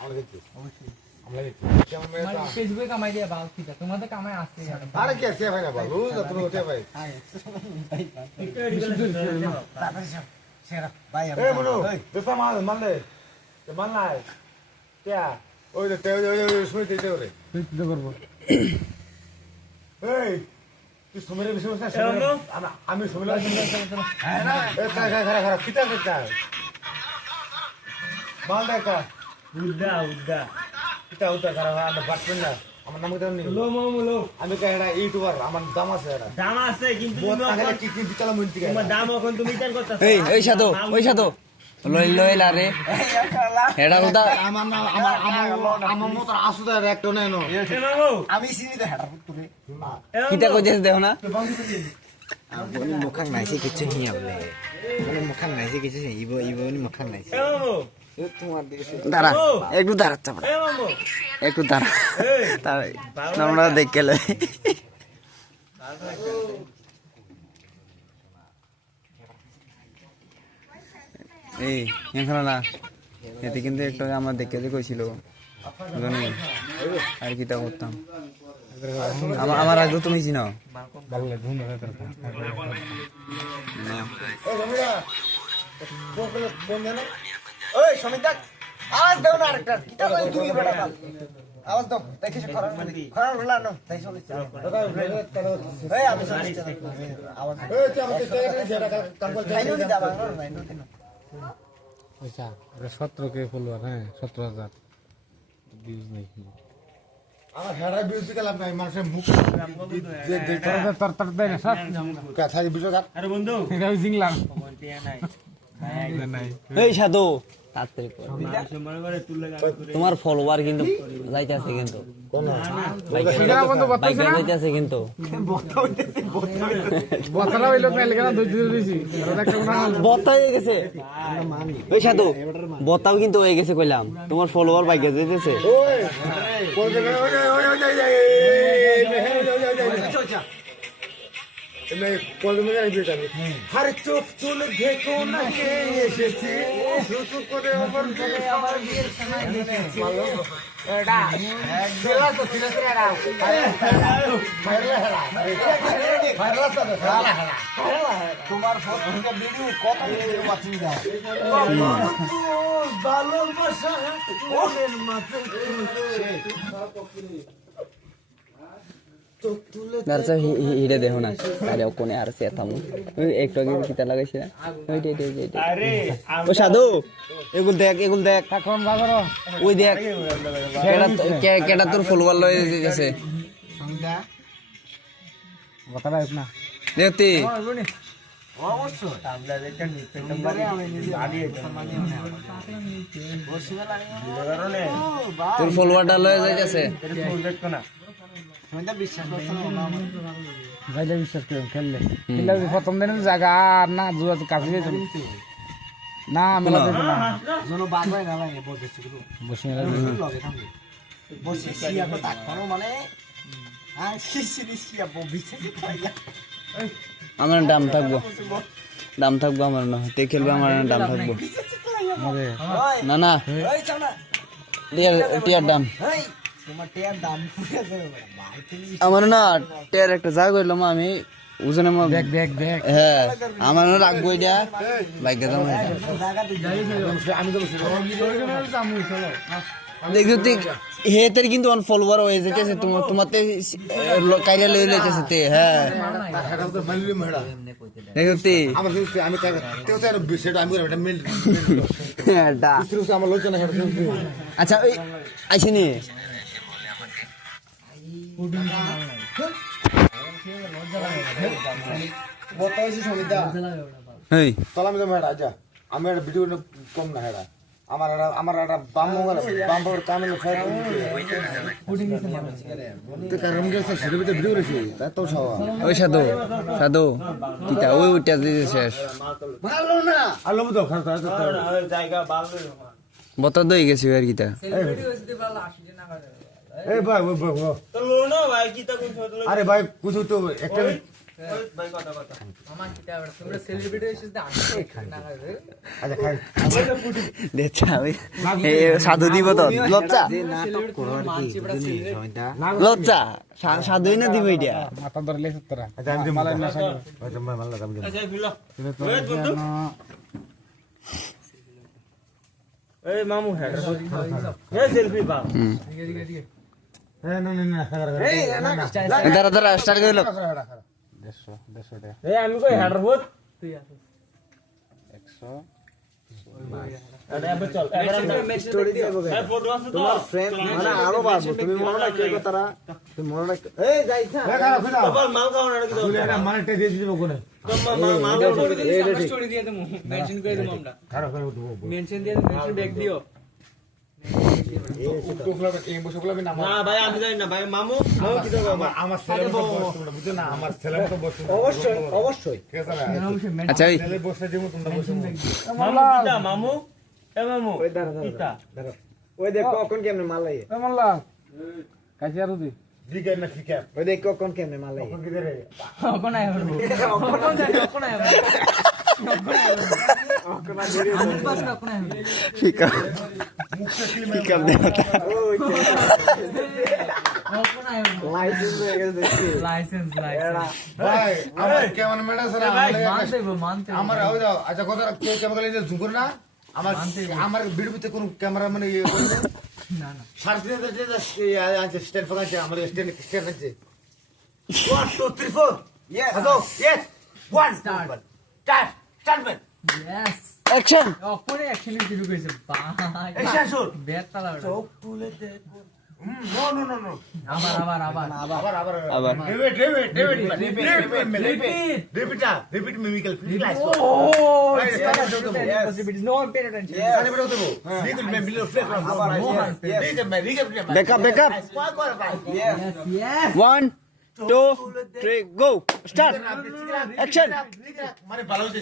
আমরা দেখছি অবশ্যই আমরা দেখছি কেমন ফেসবুকে কামাই দিয়ে বাল ঠিক আছে তোমাদের কামাই আছে আরে কি আছে ভাই না বাবু যত হতে ভাই এই মনু বেপা মারলে তে মান নাই কে ওই যে ওই শুইতে দে ওরে তুই করব এই তুই সমরে বেশি বসে আমি সমরে হ্যাঁ না এ খারাপ খারাপ কিটা করতা মাল দেখা উদ্দা কিটা উতা খারাপ আমরা বাটবেন না আমার নাম কেন নি লো আমি কে এটা ইউটিউবার আমার দাম আছে এটা দাম আছে কিন্তু বহুত টাকা কি কি বিতলা মন্ত্রী তোমার দাম এখন তুমি কেন করতেছ এই সাধু লইলা রে এটা উদা আমার না আমার মত আসুদা একটা নাই নো আমি চিনি দে হেডার তুই কিটা কইতেছ দেখো না Ini mukhang naisi কিছু হিয়া বলে মানে মুখাং নাইছে কিছু ইবো নি মুখাং নাইছে তোমার দেশে দাঁড়া একটু দাঁড়া চাপা একটু দাঁড়া আমরা দেখলে এই এখানে না এতে কিন্তু একটু আমার দেখে কইছিল আর কিটা করতাম আমার আগে তুমি চিনো বাংলা ধুন এই রমিরা কোন জানো ওই সমিত দা আওয়াজ দাও না আরেকটা কিটা কই তুমি বেটা বাল আওয়াজ দাও দেখিস খরার হলা না তাই চলে এই আমি চলে আওয়াজ এই চাম কে যেটা কাম করে আইনো দি দাবা আইনো দি আচ্ছা 17 কে ফলোয়ার হ্যাঁ 17000 ভিউজ নাই আমার হেডা মিউজিক্যাল আপনি মানুষের মুখ যে তার দেয় না সব কথা বুঝো গা আরে বন্ধু এটা জিংলাম নাই এই সাধু তাড়াতাড়ি কর। তোমার ফলোয়ার কিন্তু যাইতেছে কিন্তু বাইকে যাইতেছে কিন্তু বতরা হইলো কাল কেন দুই দিন দিছি একটা না বতা হয়ে গেছে ওই সাধু বতাও কিন্তু হয়ে গেছে কইলাম তোমার ফলোয়ার বাইকে যাইতেছে ওই কোন জায়গা ওই मैं कॉल में नहीं बेटा हर चुप चुल देखो ना के এসেছে শুধু করে আমার বিয়ের সময় দেখেছি এডা সেলা তো সিরিয়াস এডা ভাইরাল তো তোমার ফটো ভিডিও কত ভিডিও বাঁচি যায় ভালোবাসা ওনের মাঝে দাঁড়া হিড়ে দেখো না আরে কোনে আর সে থামু একটু আগে কিতা লাগাইছে ওইটা আরে ও সাধু এগুল দেখ এখন বাগরো ওই দেখ কেডা তোর ফলোয়ার লয়ে গেছে বতরা না দেখতি অবশ্যই আমরা দেখেন নম্বরে আমি নিজে আলিয়ে তোর ফলোয়ারটা লয়ে যাইতেছে দেখতো না সমিত বিশ্বাস করছ না যাইলে বিশ্বাস করেন খেললে প্রথম দিন জায়গা আর না জুয়া কাফি গেছিল না মেলা দেবে না জনো বাগবাই না লাগে বলতেছি বসে লগে থামবে বসে সিয়া তো তাকনো মানে আর সিয়া ববিছে খাইয়া আমার দাম থাকবো আমার না তে খেলবে আমার দাম থাকবো না না ওই চাও না টিয়ার দাম এই তোমার টিয়ার দাম পুরে যাবে ভাই তুমি আমার না টিয়ার একটা জায়গা হইলাম আমি ওজনে দেখ হ্যাঁ আমার রাখবো এটা বাইকে দাম জায়গা দিই আমি তো দেখো তুই হেতের কিন্তু অন ফলোয়ার হয়ে যেতেছে তোমাতে কাইলে লই লইতেছে তে হ্যাঁ হেডা তো মাইলি মেডা দেখো তুই আমার আমি তেও তো সেটা আমি এটা মিল দা কিছু আমার লোচনা হেডা আচ্ছা ওই আইছিনি বতাইছি সমিতা এই তলা আমি তো মেডা যা আমি একটা ভিডিও কম না হেডা আমার একটা বাম কামেল ফাইট তো কারণ গেছে সেটা ভিতরে ভিডিও রেখে তা তো সওয়া ওই সাধু কিটা ওই উঠা দিতে শেষ ভালো না আলো তো খাতা জায়গা ভালো বতা দই গেছে আর কিটা এই ভাই তো লো না ভাই কি তা কোন আরে ভাই কিছু তো একটা দেখছা আমি সাধু দিব তো লজ্জা লজ্জা সাধুই না দিব এটা মাথা ধরলে তোরা এই মামু হ্যাঁ এই সেলফি বা দাঁড়া দাঁড়া স্টার্ট করে লো 150 টাকা এই আমি কই হেডার বোত 100 আরে আবে চল এবার আমরা স্টোরি দেব এই ফটো আছে তো তোমার ফ্রেন্ড মানে আরো বাড়বো তুমি মনে না কে কথারা তুমি মনে না এই যাইছ না আবার মাল খাও না কি দাও মালটা দিয়ে দিব কোনে মাল স্টোরি দিয়ে দেবো মেনশন করে দেবো আমরা মেনশন দিয়ে মেনশন ব্যাগ দিও না ভাই আমি জানি না ভাই মামু মামু কি দাও আমার ছেলে বুঝছো না আমার ছেলে তো বসে অবশ্যই অবশ্যই আচ্ছা এই ছেলে বসে দিব তোমরা বসে মামু কিটা মামু এ মামু ওই দাঁড়া কিটা ওই দেখ কখন কেমনে মাল লাগে মোল্লা কাছে আর দি দিকে না ঠিক আছে ওই দেখ কখন কেমনে মাল লাগে কি রে কখন আয় হলো কখন যায় কখন আয় হলো ঠিক আছে ঠিক আছে কখন আয় হলো লাইসেন্স হয়ে গেছে দেখছি লাইসেন্স ভাই আমার কেমন মেডা স্যার মানতে আমার ওই দাও আচ্ছা কথা কে ক্যামেরা লিয়ে ঝুঁকুর না আমার আমার ভিডিওতে কোন ক্যামেরা মানে ইয়ে করবে না না সাড়ে 3000 আছে স্ট্যান্ড ফোন আছে আমার স্ট্যান্ড আছে 1 2 3 4 yes hello yes 1 Start. Start man yes action অপরে অ্যাকশন শুরু করেছে ভাই অ্যাকশন শুট ব্যাট তালা চোখ তুলে দেখো নো নো নো নো আবার আবার আবার আবার repeat mimical flies no pay attention backup backup yes 1 2 3 go start action মানে ভালো হইছে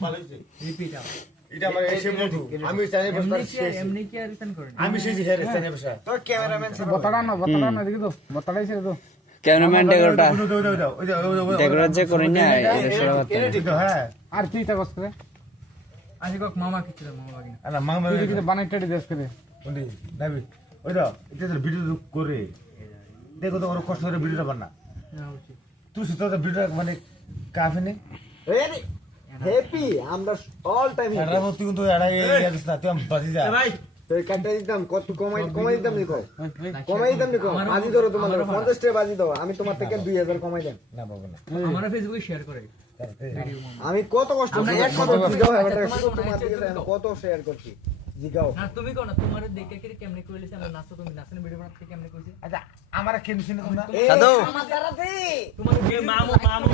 ভালো হইছে রিপিট আবার এটা আমার এসে বন্ধু আমি জানি এমনি কি আর রিটার্ন করেন আমি সেই হেয়ার স্টাইলে বসা তো ক্যামেরাম্যান বতাড়া না দেখি তো বতাড়াই ছে তো ক্যামেরাম্যান ডেকোরেটর ওই ডেকোরেট যে করি না এটা সেটা করতে হ্যাঁ আর তুই তা কষ্ট করে আজ কক মামা কি ছিল মামা কি আলা মাং তুই কি বানাইটাড়ি দেশ করে বন্ধু নাবি ওই দাও এটা তো ভিডিও করে দেখো তো ওর কষ্ট করে ভিডিওটা বানা তুই তো ভিডিও মানে কাফি নেই হ্যাপি আমরা অল টাইম এরা তুই কিন্তু এরা ইয়াদিস না তুই বাজি যা ভাই তো কাটতে দিতাম কত কমাই দিতাম নিকো কমাই দিতাম নিকো বাজি ধরো তোমার 50 টাকা বাজি দাও আমি তোমার থেকে 2000 কমাই দেন না বাবা না আমরা ফেসবুকে শেয়ার করে আমি কত কষ্ট আমরা এক এক কত কথা জিগাও বলি, এবার তোমার তোমার মনে থেকে হচ্ছে আমি কত শেয়ার করছি জিগাও না তুমি কোন তোমার দেখে কি কেমনে কইলিস আমরা নাচো তুমি নাচনে ভিডিও বানাতে কেমনে কইছি আচ্ছা আমার কেন শুনে তোমরা এই সাধু। আমার দ্বারা দে মামু মামু